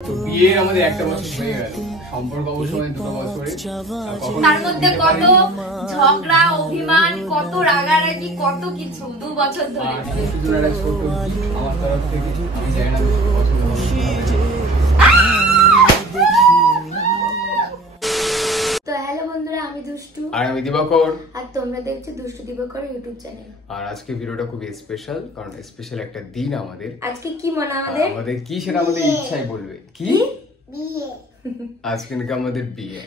বিয়ের আমাদের একটা বছর হয়ে গেল, সম্পর্ক অবশ্যই 2 বছরে, তার মধ্যে কত ঝগড়া অভিমান, কত রাগারাগি, কত কিছু 2 বছর ধরে। শুধু একটা ছোট আমার তরফ থেকে আমি জানি না পছন্দ হবে। তো হ্যালো বন্ধুরা, আমি দুষ্টু আর আমি দিবাকর, আর তোমরা দেখছো দুষ্টু দিবাকর ইউটিউব চ্যানেল। আর আজকে ভিডিওটা খুব স্পেশাল, কারণ স্পেশাল একটা দিন আমাদের। আজকে কি মনে আমাদের কি সেটা আমাদের ইচ্ছাই বলবে। কি বিয়ে? আজকে নাকি আমাদের বিয়ে।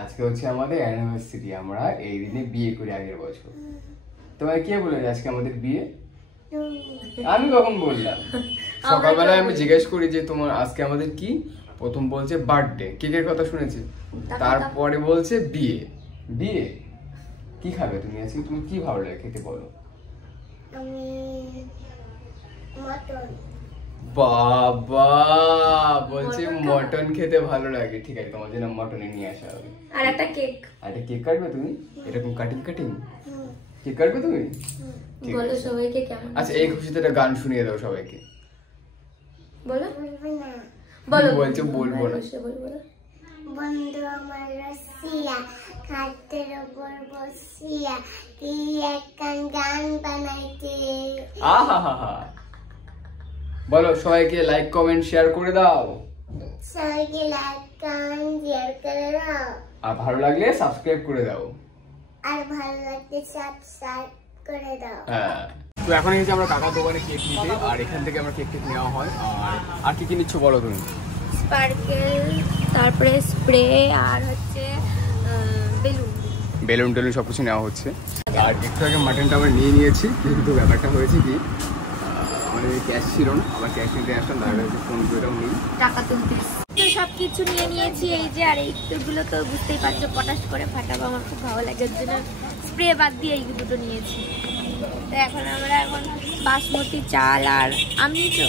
আজকে হচ্ছে আমাদের অ্যানিভার্সারি, আমরা এই দিনে বিয়ে করি আগের বছর। তোমায় কে বলে আজকে আমাদের বিয়ে? আমি কখন বললাম? সকালবেলায় আমি জিজ্ঞেস করি যে তোমার আজকে আমাদের কি, প্রথম বলছে বার্থডে, কেকের কথা শুনেছি, তারপরে বলছে বিয়ে। বিয়ে কি খাবে তুমি আজকে? তুমি কি ভালো লাগে খেতে বলো? বাবা বলছে মটন খেতে ভালো লাগে। ঠিক আছে, তোমার জন্য মটন নিয়ে আসা হবে। আর একটা কেক। আর একটা কেক কাটবে তুমি? এরকম কাটিং কেক কাটবে তুমি? বলো সবাইকে কেমন। আচ্ছা, এই খুশিতে একটা গান শুনিয়ে দাও সবাইকে। বলো বলো। বলছে বলবো না। বন্ধু আমার রসিয়া খাটের উপর বসিয়া কি একখান গান বানাইতে। আহা, বলো সবাইকে লাইক কমেন্ট শেয়ার করে দাও। সবাইকে লাইক কমেন্ট শেয়ার করে দাও। আর ভালো লাগলে সাবস্ক্রাইব করে দাও। আর ভালো লাগলে সাবস্ক্রাইব করে দাও। হ্যাঁ, তো এখন এসেছি আমরা কাকার দোকানে কেক নিতে, আর এখান থেকে আমরা কেক নেওয়া হয়। আর কি কি নিচ্ছ বলো তুমি? স্পার্কেল, তারপরে স্প্রে, আর হচ্ছে বেলুন টেলুন সবকিছু নেওয়া হচ্ছে। আর একটু আগে মাটনটা আমরা নিয়ে নিয়েছি, কিন্তু ব্যাপারটা হয়েছে কি, আমাদের ক্যাশ ছিল না, আবার ক্যাশ নিতে আসলাম, দাঁড়িয়ে হচ্ছে ফোন পেটাও নেই, টাকা তুলতে। তো সবকিছু নিয়ে নিয়েছি এই যে, আর এইগুলো তো বুঝতেই পারছো পটাশ করে ফাটাবো, আমার খুব ভালো লাগে, ওর জন্য স্প্রে বাদ দিয়ে এই দুটো নিয়েছি। তো এখন বাসমতি চাল আর আম নিয়েছো?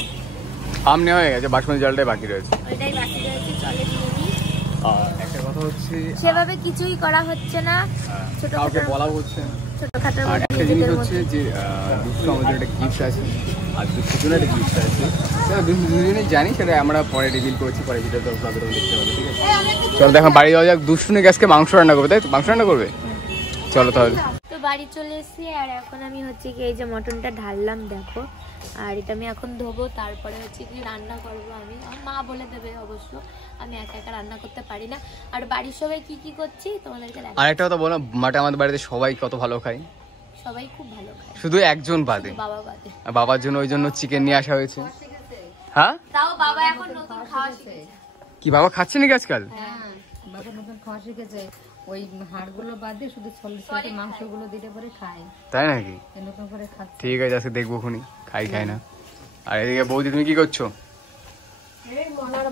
আম নেওয়া হয়ে গেছে, বাসমতি চালটাই বাকি রয়েছে। ওইটাই বাকি রয়েছে, চলে নিয়ে নিই। আর একটা কথা হচ্ছে সেভাবে কিছুই করা হচ্ছে না, কাউকে বলা হচ্ছে না। ছোটখাটো। আর একটা জিনিস হচ্ছে যে দুষ্টু আমাদের একটা গিফট আছে, আর দুষ্টুর জন্য একটা গিফট আছে, সেটা দুজনেই জানি, সেটা আমরা পরে রিভিল করছি, পরে ভিডিও তো আপনাদের দেখতে পাবো। ঠিক আছে, চলো দেখো বাড়ি যাওয়া যাক। দুষ্টু নাকি আজকে মাংস রান্না করবে, তাই তো? মাংস রান্না করবে, চলো তাহলে। তো বাড়ি চলে এসেছি, আর এখন আমি হচ্ছে কি এই যে মটনটা ঢাললাম দেখো, আর এটা আমি এখন ধোবো, তারপরে হচ্ছে কি রান্না করবো। আমি মা বলে দেবে অবশ্য, আমি একা একা রান্না করতে পারি না। আর বাড়ির সবাই কি কি করছি তোমাদেরকে দেখাবো। আর একটা কথা বলো, মাটে আমাদের বাড়িতে সবাই কত ভালো খায়, সবাই খুব ভালো খায়, শুধু একজন বাদে, বাবা বাদে। বাবার জন্য ওই জন্য চিকেন নিয়ে আসা হয়েছে। হ্যাঁ, তাও বাবা এখন নতুন খাওয়া শিখেছে। কি বাবা খাচ্ছে নাকি আজকাল? হ্যাঁ, বাবা নতুন খাওয়া শিখেছে, ওই হাড়গুলো বাদ দিয়ে শুধু সলিড মাংসগুলো দিতে পরে খায়। তাই নাকি? নতুন করে খাচ্ছে। ঠিক আছে, আজকে দেখবো খুনি খাই না। আর এদিকে বৌদি তুমি কি করছো?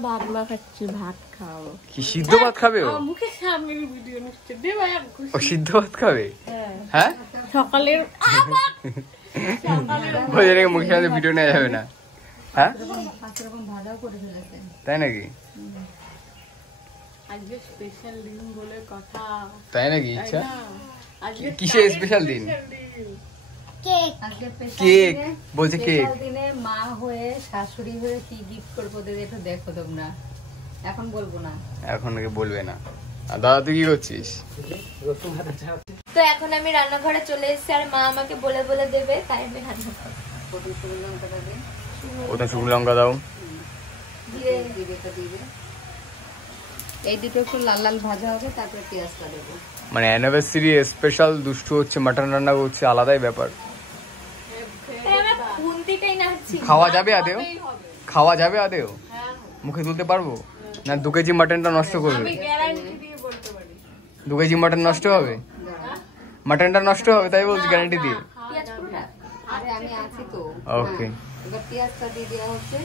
ভাত মাখাচ্ছি, ভাত খাবো। কি সিদ্ধ ভাত খাবে? ও মুখের সামনে ভিডিও নিচ্ছে, দে ভাই। ও সিদ্ধ ভাত খাবে? হ্যাঁ, সকালের বৌদি নাকি মুখের সামনে ভিডিও নেওয়া যাবে না? হ্যাঁ, 5 রকম ভাজাও করে ফেলেছে। তাই নাকি? আজকে স্পেশাল দিন বলে কথা। তাই নাকি? ইচ্ছা কিসের স্পেশাল দিন? কেক। আজকে কেক বলছে, কেক দিনে মা হয়ে শাশুড়ি হয়ে কি গিফট করবো ওদের একটু দেখো তোমরা। এখন বলবো না, এখন নাকি বলবে না। আর দাদা তুই কি করছিস? তো এখন আমি রান্নাঘরে চলে এসেছি, আর মা আমাকে বলে বলে দেবে, তাই আমি রান্না করবো। প্রথম শুকনো লঙ্কাটা দিই, ওটা শুকনো লঙ্কা দাও, জিরেটা দিবে। এই দুটো একটু লাল লাল ভাজা হবে, তারপরে পেঁয়াজটা দেবো। মানে অ্যানিভার্সারি স্পেশাল দুষ্টু হচ্ছে, মাটন রান্না করছে, আলাদাই ব্যাপার। খাওয়া যাবে আদেও? খাওয়া যাবে আদেও? মুখে তুলতে পারবো না? 2 কেজি মাটনটা নষ্ট করবে? 2 কেজি মাটন নষ্ট হবে? মাটনটা নষ্ট হবে, তাই বলছি গ্যারান্টি দিয়ে। আরে আমি আছি তো। ওকে, এবার পেঁয়াজটা দিয়ে দেওয়া হচ্ছে,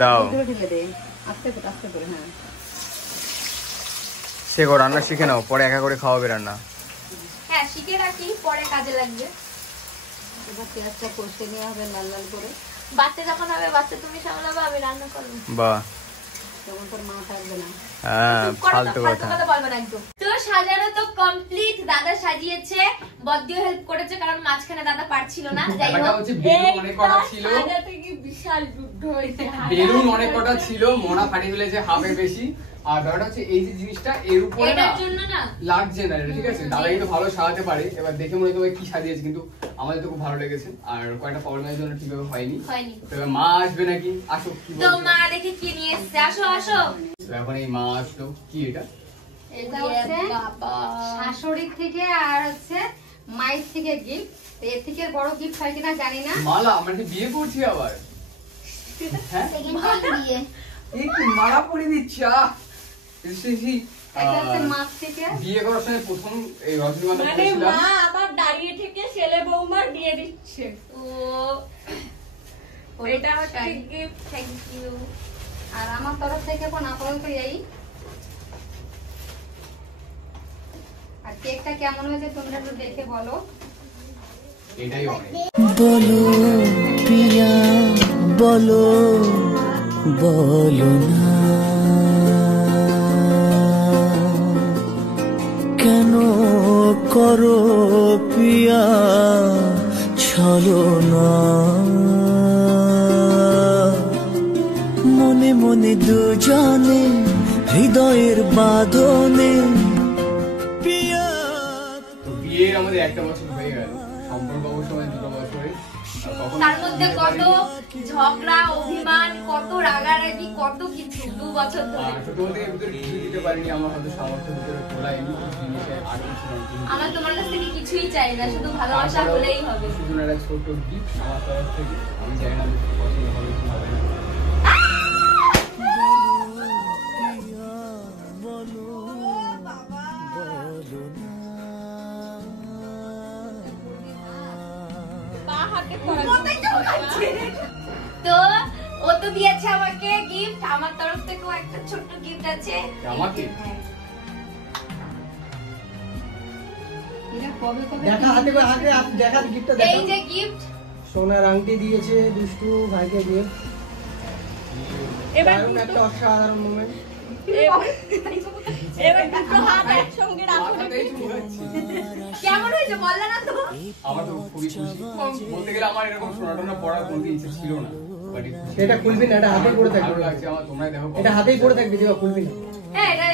দাও। ঢেলে দে, আস্তে করে আস্তে করে। হ্যাঁ, শেখো, রান্না শিখে নাও, পরে একা করে খাওয়াবে রান্না। হ্যাঁ, শিখে রাখি, পরে কাজে লাগবে। এবার পেঁয়াজটা কষে নেওয়া হবে লাল লাল করে। বাচ্চা যখন হবে, বাচ্চা তুমি সামলাবে, আমি রান্না করবো। বাহ, তখন তোর মা থাকবে না। হ্যাঁ, ফালতু কথা। বলবে না একদম। তো সাজানো তো কমপ্লিট, দাদা সাজিয়েছে, বদ্দিও হেল্প করেছে কারণ মাঝখানে দাদা পারছিল না। যাই হোক বেলুন অনেক কটা ছিল, সাজাতে কি বিশাল যুদ্ধ হয়েছে। বেলুন অনেক কটা ছিল, মোনা ফাটিয়ে ফেলেছে হাফের বেশি। আর ব্যাপারটা হচ্ছে এই যে জিনিসটা এর উপরে না লাগছে না, ঠিক আছে? দাদা কিন্তু ভালো সাজাতে পারে, এবার দেখে মনে হয় কি সাজিয়েছে, কিন্তু আমাদের তো খুব ভালো লেগেছে। আর কয়েকটা প্রবলেমের জন্য ঠিকভাবে হয়নি। তো মা আসবে নাকি? আসো। তো মা দেখে কি নিয়ে এসেছে, আসো আসো। এখন এই মা আসলো, কি এটা? এটা হচ্ছে শাশুড়ির থেকে আর হচ্ছে মায়ের থেকে গিফট। এর থেকে বড় গিফট হয় কিনা জানি না। মালা, আমরা কি বিয়ে করছি আবার? হ্যাঁ, বিয়ে এই কি মালা পরিয়ে দিচ্ছি? এটা হচ্ছে মাছ থেকে। বিয়ে করার সময় প্রথম এই রজনীগন্ধা মানে পরেছিলাম। মা আবার দাঁড়িয়ে থেকে ছেলে বৌমা দিয়ে দিচ্ছে। ও এটা হচ্ছে গিফট, থ্যাংক ইউ। আর আমার তরফ থেকে এখন আপাতত এই। আর কেকটা কেমন হয়েছে তোমরা একটু দেখে বলো। এটাই অনেক। বলো পিয়া বলো বলো না কেন করো পিয়া ছলনা মনে মনে দুজনে হৃদয়ের বাঁধনে পিয়া। বিয়ের আমাদের একটা বছর হয়ে গেল, সম্পর্ক অবশ্য 2 বছরে। তার মধ্যে কত ঝগড়া, অভিমান, কত রাগারাগি, কত কিছু 2 বছর ধরে। আর সত্যি বলতে এর ভিতরে কিছু দিতে পারিনি, আমার হয়তো সামর্থ্যের ভিতরে তোলাইনি জিনিসে আগে ছিল। আমার তোমার কাছ থেকে কিছুই চাই না, শুধু ভালোবাসা হলেই হবে। শুধু একটা ছোট গিফট আমার তরফ থেকে। আমি জানি না পছন্দ হবে কি হবে না। তো ও তো দিয়েছে আমাকে গিফট, আমার তরফ থেকেও একটা ছোট্ট গিফট আছে। আমাকে এটা কবে কবে দেখা হাতে করে হাতে দেখা গিফটটা দেখা। এই যে গিফট, সোনার আংটি দিয়েছে দুষ্টু ভাইকে গিফট। এবার একটা অসাধারণ মোমেন্ট। এবার দুটো হাত একসঙ্গে রাখো। কেমন হয়েছে বল না তো? আমার তো খুবই খুশি। বলতে গেলে আমার এরকম সোনাটা পড়ার কোনো ইচ্ছে ছিল না, বাট এটা খুলবি না, এটা হাতেই পড়ে থাকবে। ভালো লাগছে আমার। তোমরা দেখো এটা হাতেই পড়ে থাকবে, দিবা খুলবি না। হ্যাঁ, এটা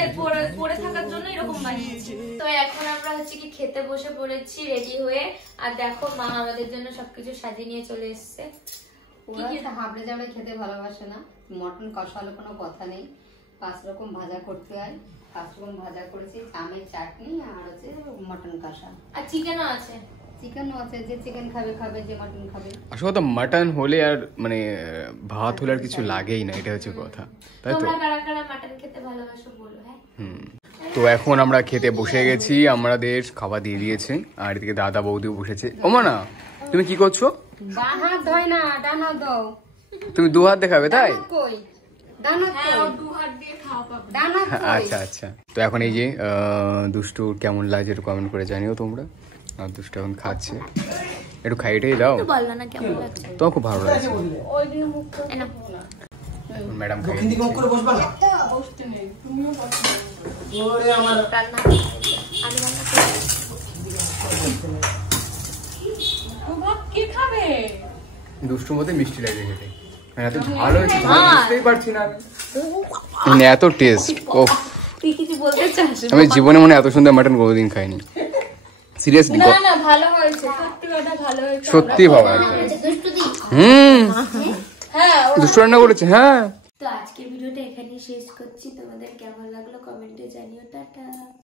পরে থাকার জন্য এরকম বানিয়েছি। তো এখন আমরা হচ্ছে কি খেতে বসে পড়েছি রেডি হয়ে। আর দেখো মা আমাদের জন্য সবকিছু সাজিয়ে নিয়ে চলে এসেছে। ওরা একটা হাবড়ে জাবড়ে খেতে ভালোবাসে না। মটন কষালে কোনো কথা নেই, 5 রকম ভাজা করতে হয়। 5 রকম ভাজা করেছি, আমের চাটনি আর হচ্ছে মটন কষা। আর চিকেনও আছে। চিকেনও আছে, যে চিকেন খাবে খাবে, যে মটন খাবে। আসলে তো মাটন হলে আর মানে ভাত হলে আর কিছু লাগেই না, এটা হচ্ছে কথা, তাই তো? তোমরা কারা কারা মাটন খেতে ভালোবাসো বলো। হ্যাঁ, তো এখন আমরা খেতে বসে গেছি, আমাদের খাবার দিয়ে দিয়েছে। আর এদিকে দাদা বৌদিও বসেছে। ওমা না, তুমি কি করছো? বাঁ হাত ধয় না, ডান হাত দাও। তুমি 2 হাত দেখাবে তাই? কই ডান হাত কই? ও 2 হাত দিয়ে খাওয়া পাবে। ডান হাত কই? আচ্ছা আচ্ছা। তো এখন এই যে দুষ্টু কেমন লাগছে একটু কমেন্ট করে জানিও তোমরা। আর দুষ্টু এখন খাচ্ছে, একটু খাইয়েটাই দাও। বল না কেমন লাগছে। তোমার খুব ভালো লাগছে ওই দিন মুখ করে না। ম্যাডাম। দক্ষিণ দিকে মুখ করে বসবা না। বসতে নেই, তুমিও বসো। ওরে আমার রান্না আমি রান্না করব। বাবা কি খাবে? দুষ্টুর মধ্যে মিষ্টি লাগে খেতে, এত ভালো হয়েছে বুঝতেই পারছি না মানে এত টেস্ট। ওফ, তুই কিছু বলতে চাস? আমি জীবনে মনে এত সুন্দর মাটন কোনোদিন খাইনি, সিরিয়াসলি। না না, ভালো হয়েছে, সত্যি কথা ভালো হয়েছে। সত্যি ভালো হয়েছে। দুষ্টুদি হ্যাঁ, দুষ্টু রান্না করেছে। হ্যাঁ। তো আজকের ভিডিওটা এখানেই শেষ করছি। তোমাদের কেমন লাগলো কমেন্টে জানিও। টাটা।